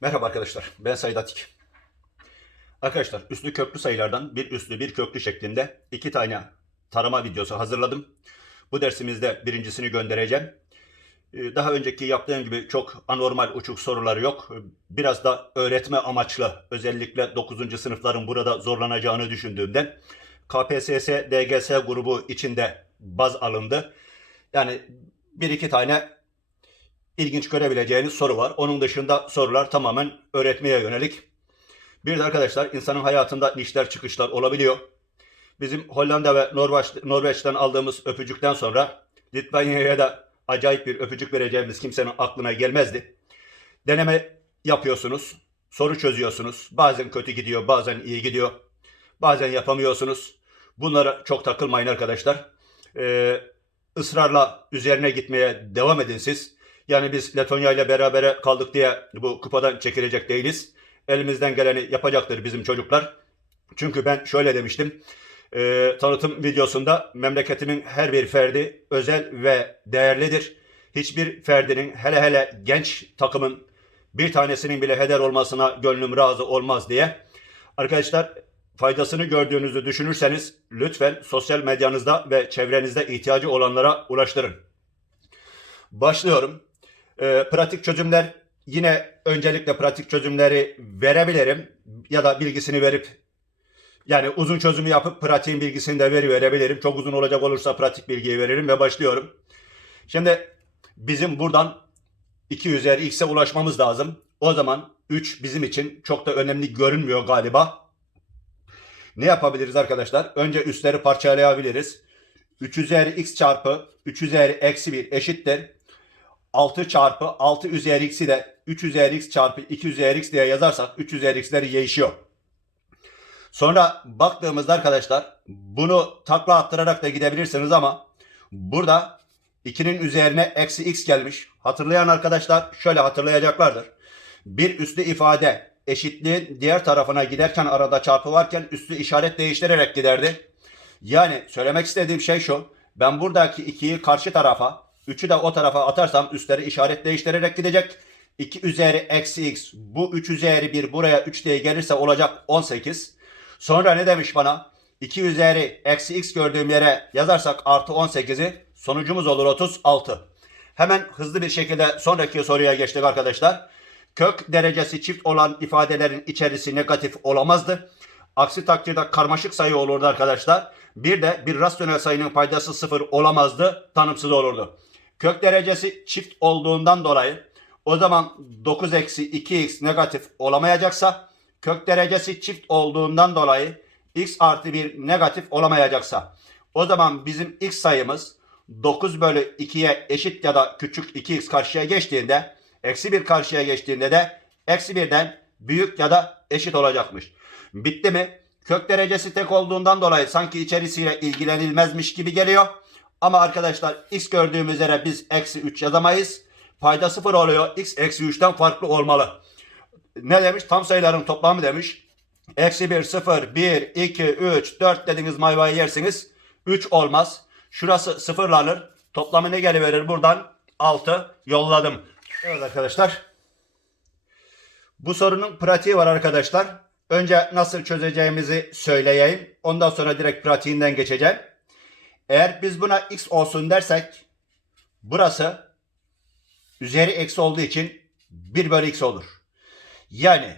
Merhaba arkadaşlar, ben Said Atik. Arkadaşlar, üslü köklü sayılardan bir üslü bir köklü şeklinde iki tane tarama videosu hazırladım. Bu dersimizde birincisini göndereceğim. Ee, Daha önceki yaptığım gibi çok anormal uçuk soruları yok. Biraz da öğretme amaçlı, özellikle 9. sınıfların burada zorlanacağını düşündüğümden KPSS, DGS grubu içinde baz alındı. Yani bir iki tane ilginç görebileceğiniz soru var. Onun dışında sorular tamamen öğretmeye yönelik. Bir de arkadaşlar insanın hayatında inişler çıkışlar olabiliyor. Bizim Hollanda ve Norveç, Norveç'ten aldığımız öpücükten sonra Litvanya'ya da acayip bir öpücük vereceğimiz kimsenin aklına gelmezdi. Deneme yapıyorsunuz, soru çözüyorsunuz. Bazen kötü gidiyor, bazen iyi gidiyor. Bazen yapamıyorsunuz. Bunlara çok takılmayın arkadaşlar. Ee, ısrarla üzerine gitmeye devam edin siz. Yani biz Letonya ile berabere kaldık diye bu kupadan çekilecek değiliz. Elimizden geleni yapacaktır bizim çocuklar. Çünkü ben şöyle demiştim. e, tanıtım videosunda memleketimin her bir ferdi özel ve değerlidir. Hiçbir ferdinin hele hele genç takımın bir tanesinin bile heder olmasına gönlüm razı olmaz diye. Arkadaşlar faydasını gördüğünüzü düşünürseniz lütfen sosyal medyanızda ve çevrenizde ihtiyacı olanlara ulaştırın. Başlıyorum. Ee, pratik çözümler yine öncelikle pratik çözümleri verebilirim ya da bilgisini verip yani uzun çözümü yapıp pratiğin bilgisini de veri verebilirim. Çok uzun olacak olursa pratik bilgiyi veririm ve başlıyorum. Şimdi bizim buradan 2 üzeri x'e ulaşmamız lazım. O zaman 3 bizim için çok da önemli görünmüyor galiba. Ne yapabiliriz arkadaşlar? Önce üstleri parçalayabiliriz. 3 üzeri x çarpı 3 üzeri eksi 1 eşittir. 6 çarpı 6 üzeri x'i de 3 üzeri x çarpı 2 üzeri x diye yazarsak 3 üzeri x'leri değişiyor. Sonra baktığımızda arkadaşlar bunu takla attırarak da gidebilirsiniz ama burada 2'nin üzerine eksi x gelmiş. Hatırlayan arkadaşlar şöyle hatırlayacaklardır. Bir üslü ifade eşitliğin diğer tarafına giderken arada çarpı varken üslü işaret değiştirerek giderdi. Yani söylemek istediğim şey şu. Ben buradaki 2'yi karşı tarafa, 3'ü de o tarafa atarsam üstleri işaret değiştirerek gidecek. 2 üzeri eksi x. Bu 3 üzeri 1 buraya 3 diye gelirse olacak 18. Sonra ne demiş bana? 2 üzeri eksi x gördüğüm yere yazarsak artı 18'i sonucumuz olur 36. Hemen hızlı bir şekilde sonraki soruya geçtik arkadaşlar. Kök derecesi çift olan ifadelerin içerisi negatif olamazdı. Aksi takdirde karmaşık sayı olurdu arkadaşlar. Bir de bir rasyonel sayının paydası sıfır olamazdı, tanımsız olurdu. Kök derecesi çift olduğundan dolayı o zaman 9 eksi 2x negatif olamayacaksa kök derecesi çift olduğundan dolayı x artı 1 negatif olamayacaksa o zaman bizim x sayımız 9 bölü 2'ye eşit ya da küçük 2x karşıya geçtiğinde eksi 1 karşıya geçtiğinde de eksi 1'den büyük ya da eşit olacakmış. Bitti mi? Kök derecesi tek olduğundan dolayı sanki içerisiyle ilgilenilmezmiş gibi geliyor. Ama arkadaşlar x gördüğümüz üzere biz eksi 3 yazamayız. Payda 0 oluyor. x eksi 3'ten farklı olmalı. Ne demiş? Tam sayıların toplamı demiş. Eksi 1, 0, 1, 2, 3, 4 dediğiniz mayvayı yersiniz. 3 olmaz. Şurası sıfırlanır. Toplamı ne geliverir buradan? 6 yolladım. Evet arkadaşlar. Bu sorunun pratiği var arkadaşlar. Önce nasıl çözeceğimizi söyleyeyim. Ondan sonra direkt pratiğinden geçeceğim. Eğer biz buna x olsun dersek burası üzeri eksi olduğu için 1 bölü x olur. Yani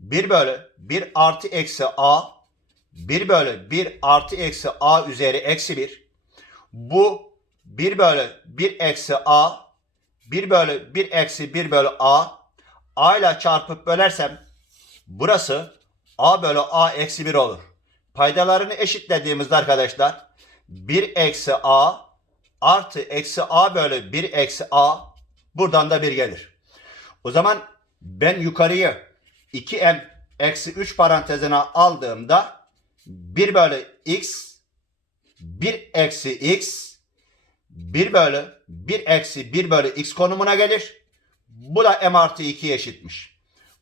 1 bölü 1 artı eksi a 1 bölü 1 artı eksi a üzeri eksi 1. Bu 1 bölü 1 eksi a 1 bölü 1 eksi 1 bölü a a ile çarpıp bölersem burası a bölü a eksi 1 olur. Paydalarını eşitlediğimizde arkadaşlar 1 eksi a artı eksi a bölü 1 eksi a buradan da 1 gelir. O zaman ben yukarıyı 2m eksi 3 parantezine aldığımda 1 bölü x 1 eksi x 1 bölü 1 eksi 1 bölü x konumuna gelir. Bu da m artı 2 eşitmiş.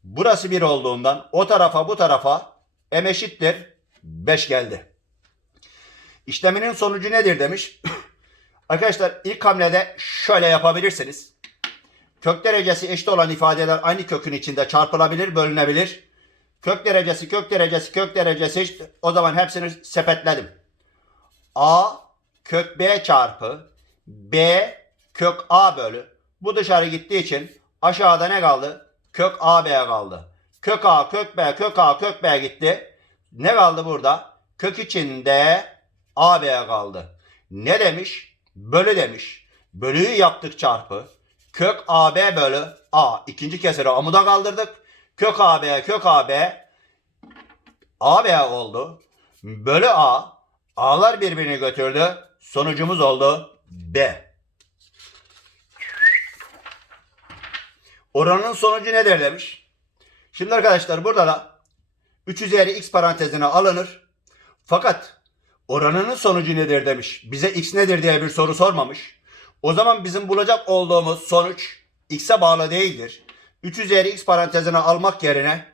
Burası 1 olduğundan o tarafa bu tarafa m eşittir 5 geldi. İşleminin sonucu nedir demiş. Arkadaşlar ilk hamlede şöyle yapabilirsiniz. kök derecesi eşit olan ifadeler aynı kökün içinde çarpılabilir, bölünebilir. Kök derecesi, kök derecesi, kök derecesi eşit. O zaman hepsini sepetledim. A kök B çarpı B kök A bölü. Bu dışarı gittiği için aşağıda ne kaldı? Kök AB kaldı. Kök A, kök B, kök A, kök B gitti. Ne kaldı burada? Kök içinde AB kaldı. Ne demiş? Bölü demiş. Bölüyü yaptık çarpı. Kök AB bölü A. İkinci kesiri amuda kaldırdık. Kök AB, kök AB AB oldu. Bölü A. A'lar birbirini götürdü. Sonucumuz oldu B. Oranın sonucu nedir demiş. Şimdi arkadaşlar burada da 3 üzeri x parantezine alınır. Fakat oranının sonucu nedir demiş. Bize x nedir diye bir soru sormamış. O zaman bizim bulacak olduğumuz sonuç x'e bağlı değildir. 3 üzeri x parantezine almak yerine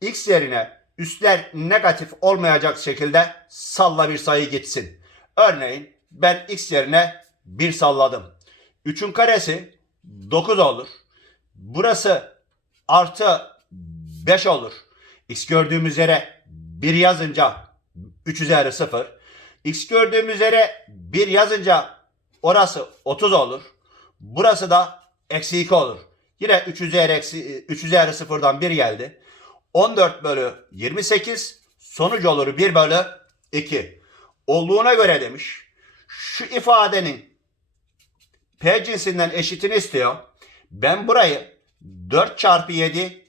x yerine üstler negatif olmayacak şekilde salla bir sayı gitsin. Örneğin ben x yerine 1 salladım. 3'ün karesi 9 olur. Burası artı 5 olur. X gördüğümüz yere 1 yazınca 3 üzeri 0. X gördüğümüz yere 1 yazınca orası 30 olur. Burası da eksi 2 olur. Yine 3 üzeri, eksi, 3 üzeri 0'dan 1 geldi. 14 bölü 28 sonuç olur 1 bölü 2. Olduğuna göre demiş şu ifadenin P cinsinden eşitini istiyor. Ben burayı 4 çarpı 7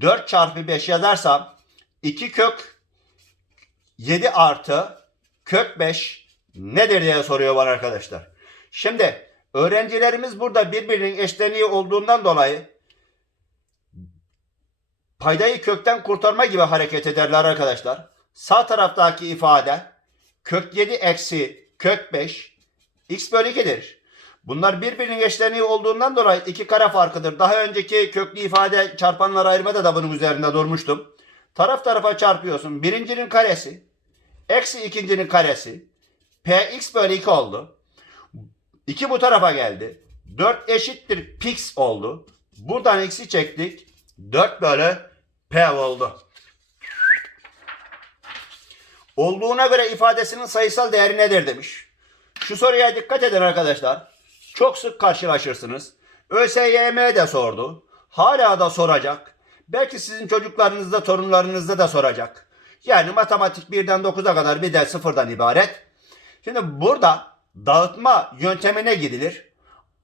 4 çarpı 5 yazarsam 2 kök 7 artı kök 5 nedir diye soruyor bana arkadaşlar. Şimdi öğrencilerimiz burada birbirinin eşleniği olduğundan dolayı paydayı kökten kurtarma gibi hareket ederler arkadaşlar. Sağ taraftaki ifade kök 7 eksi kök 5 x bölü 2'dir. Bunlar birbirinin eşleniği olduğundan dolayı iki kare farkıdır. Daha önceki köklü ifade çarpanlar ayırmada da bunun üzerinde durmuştum. Taraf tarafa çarpıyorsun. Birincinin karesi eksi ikincinin karesi px bölü 2 oldu. 2 bu tarafa geldi. 4 eşittir px oldu. Buradan x'i çektik. 4 bölü p oldu. Olduğuna göre ifadesinin sayısal değeri nedir demiş. Şu soruya dikkat edin arkadaşlar. Çok sık karşılaşırsınız. ÖSYM de sordu. Hala da soracak. Belki sizin çocuklarınızda, torunlarınızda da soracak. Yani matematik 1'den 9'a kadar bir de sıfırdan ibaret. Şimdi burada dağıtma yöntemine gidilir.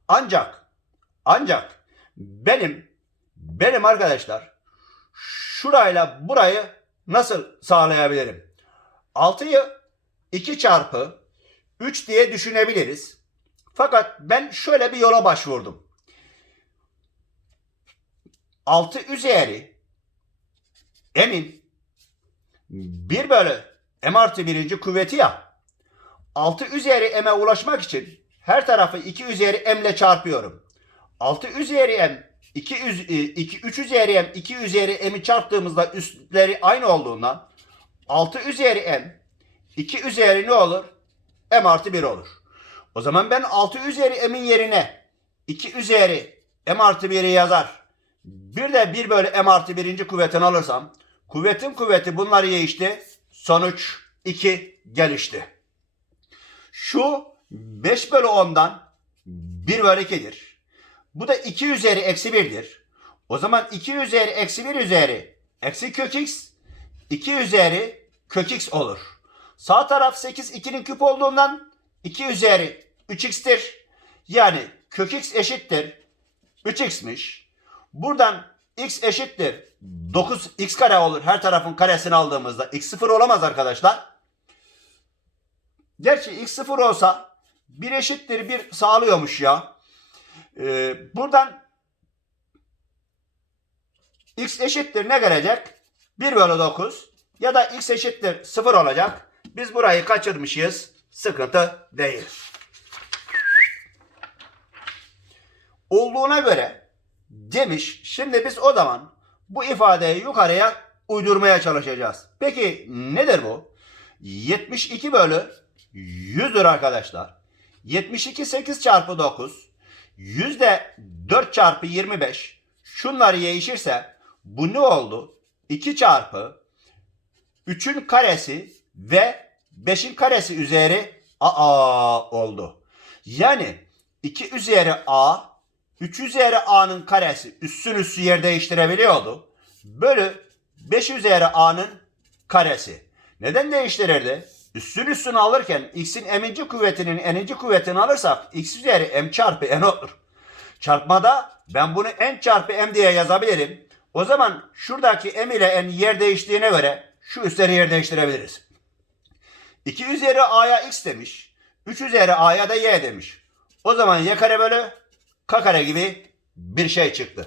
Ancak ancak benim benim arkadaşlar şurayla burayı nasıl sağlayabilirim? 6'yı 2 çarpı 3 diye düşünebiliriz. Fakat ben şöyle bir yola başvurdum. 6 üzeri emin 1 bölü m artı birinci kuvveti ya. 6 üzeri m'e ulaşmak için her tarafı 2 üzeri m ile çarpıyorum. 6 üzeri m 2, 2 3 üzeri m 2 üzeri m'i çarptığımızda üstleri aynı olduğundan 6 üzeri m 2 üzeri ne olur? m artı 1 olur. O zaman ben 6 üzeri m'in yerine 2 üzeri m artı 1'i yazar. Bir de 1 bölü m artı 1. kuvvetini alırsam kuvvetin kuvveti bunları değişti. Sonuç 2 gelişti. Şu 5 bölü 10'dan 1 bölü 2'dir. Bu da 2 üzeri eksi 1'dir. O zaman 2 üzeri eksi 1 üzeri eksi kök x 2 üzeri kök x olur. Sağ taraf 8 2'nin küp olduğundan 2 üzeri 3x'tir. Yani kök x eşittir 3x'miş. Buradan x eşittir 9x kare olur. Her tarafın karesini aldığımızda x sıfır olamaz arkadaşlar. Gerçi x sıfır olsa 1 eşittir 1 sağlıyormuş ya. Ee, buradan x eşittir ne gelecek? 1 bölü 9 ya da x eşittir 0 olacak. Biz burayı kaçırmışız. Sıkıntı değil. Olduğuna göre demiş. Şimdi biz o zaman bu ifadeyi yukarıya uydurmaya çalışacağız. Peki nedir bu? 72 bölü 100'dür arkadaşlar. 72 8 çarpı 9. Yüzde 4 çarpı 25 şunları değişirse bu ne oldu? 2 çarpı 3'ün karesi ve 5'in karesi üzeri a oldu. Yani 2 üzeri a 3 üzeri a'nın karesi üssün üssü yer değiştirebiliyordu. Bölü 5 üzeri a'nın karesi. Neden değiştirirdi? Üssün üssünü alırken x'in eminci kuvvetinin eninci kuvvetini alırsak x üzeri m çarpı n olur. Çarpmada ben bunu n çarpı m diye yazabilirim. O zaman şuradaki m ile n yer değiştiğine göre şu üsleri yer değiştirebiliriz. 2 üzeri a'ya x demiş. 3 üzeri a'ya da y demiş. O zaman y kare bölü k kare gibi bir şey çıktı.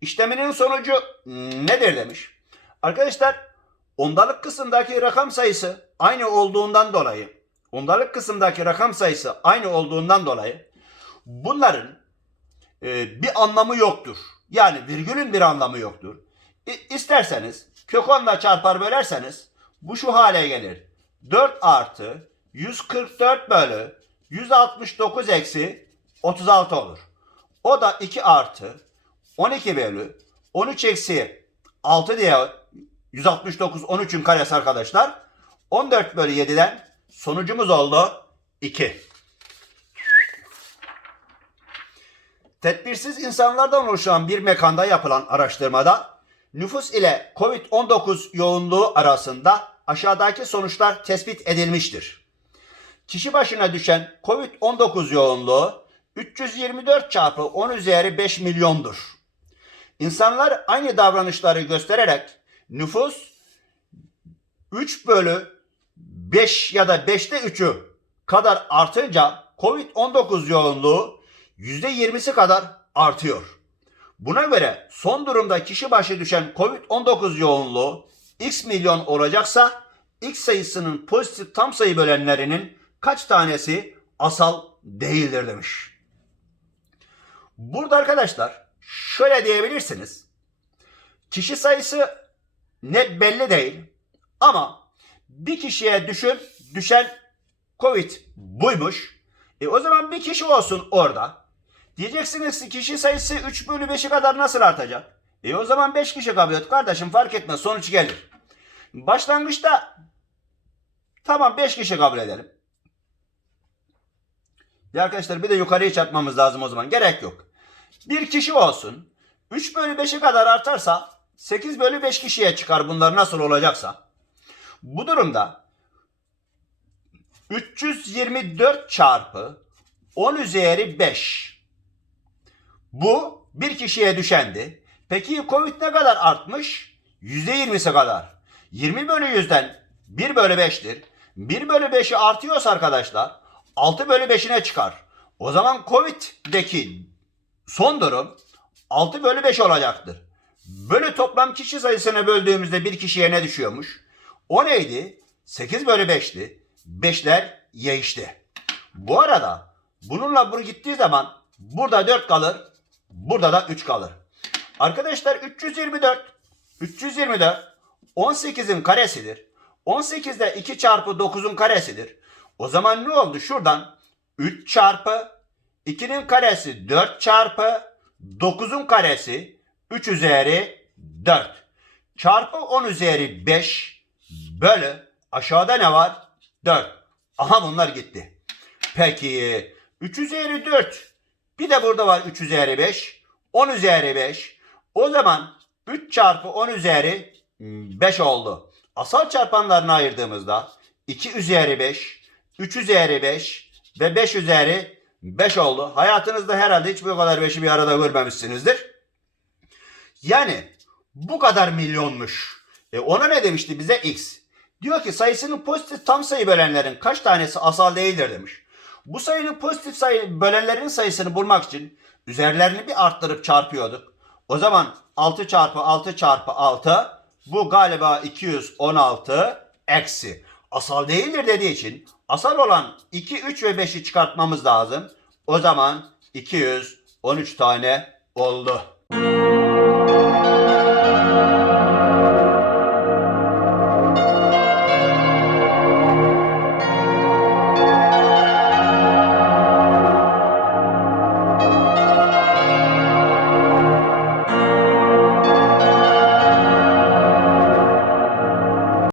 İşleminin sonucu nedir demiş. Arkadaşlar ondalık kısımdaki rakam sayısı aynı olduğundan dolayı ondalık kısımdaki rakam sayısı aynı olduğundan dolayı bunların e, bir anlamı yoktur. Yani virgülün bir anlamı yoktur. İ- İsterseniz kök 10'la çarpar bölerseniz bu şu hale gelir. 4 artı 144 bölü 169 eksi 36 olur. O da 2 artı 12 bölü 13 eksi 6 diye 169 13'ün karesi arkadaşlar. 14 bölü 7'den sonucumuz oldu 2. Tedbirsiz insanlardan oluşan bir mekanda yapılan araştırmada nüfus ile COVID-19 yoğunluğu arasında aşağıdaki sonuçlar tespit edilmiştir. Kişi başına düşen COVID-19 yoğunluğu 324 çarpı 10 üzeri 5 milyondur. İnsanlar aynı davranışları göstererek nüfus 3 bölü 5 ya da 5'te 3'ü kadar artınca COVID-19 yoğunluğu %20'si kadar artıyor. Buna göre son durumda kişi başı düşen COVID-19 yoğunluğu x milyon olacaksa x sayısının pozitif tam sayı bölenlerinin kaç tanesi asal değildir demiş. Burada arkadaşlar şöyle diyebilirsiniz. Kişi sayısı net belli değil ama bir kişiye düşün, düşen Covid buymuş. E o zaman bir kişi olsun orada. Diyeceksiniz ki kişi sayısı 3 bölü 5'i kadar nasıl artacak? E o zaman 5 kişi kabul et kardeşim fark etmez sonuç gelir. Başlangıçta tamam 5 kişi kabul edelim. Ya arkadaşlar bir de yukarıya çarpmamız lazım o zaman. Gerek yok. Bir kişi olsun. 3 bölü 5'i kadar artarsa 8 bölü 5 kişiye çıkar bunlar nasıl olacaksa. Bu durumda 324 çarpı 10 üzeri 5. Bu bir kişiye düşendi. Peki Covid ne kadar artmış? %20'si kadar. 20 bölü 100'den 1 bölü 5'tir. 1 bölü 5'i artıyorsa arkadaşlar 6 bölü 5'ine çıkar. O zaman Covid'deki son durum 6 bölü 5 olacaktır. Bölü toplam kişi sayısını böldüğümüzde bir kişiye ne düşüyormuş? O neydi? 8 bölü 5'ti. 5'ler değişti. Bu arada bununla bunu gittiği zaman burada 4 kalır. Burada da 3 kalır. Arkadaşlar 324 324 18'in karesidir. 18 de 2 çarpı 9'un karesidir. O zaman ne oldu? Şuradan 3 çarpı 2'nin karesi 4 çarpı 9'un karesi 3 üzeri 4. Çarpı 10 üzeri 5 bölü aşağıda ne var? 4. Aha bunlar gitti. Peki 3 üzeri 4. Bir de burada var 3 üzeri 5. 10 üzeri 5. O zaman 3 çarpı 10 üzeri 5 oldu. Asal çarpanlarını ayırdığımızda 2 üzeri 5, 3 üzeri 5 ve 5 üzeri 5 oldu. Hayatınızda herhalde hiç bu kadar 5'i bir arada görmemişsinizdir. Yani bu kadar milyonmuş. E ona ne demişti bize x? Diyor ki sayısının pozitif tam sayı bölenlerin kaç tanesi asal değildir demiş. Bu sayının pozitif sayı bölenlerin sayısını bulmak için üzerlerini bir arttırıp çarpıyorduk. O zaman 6 çarpı 6 çarpı 6 bu galiba 216 eksi. Asal değildir dediği için asal olan 2, 3 ve 5'i çıkartmamız lazım. O zaman 213 tane oldu.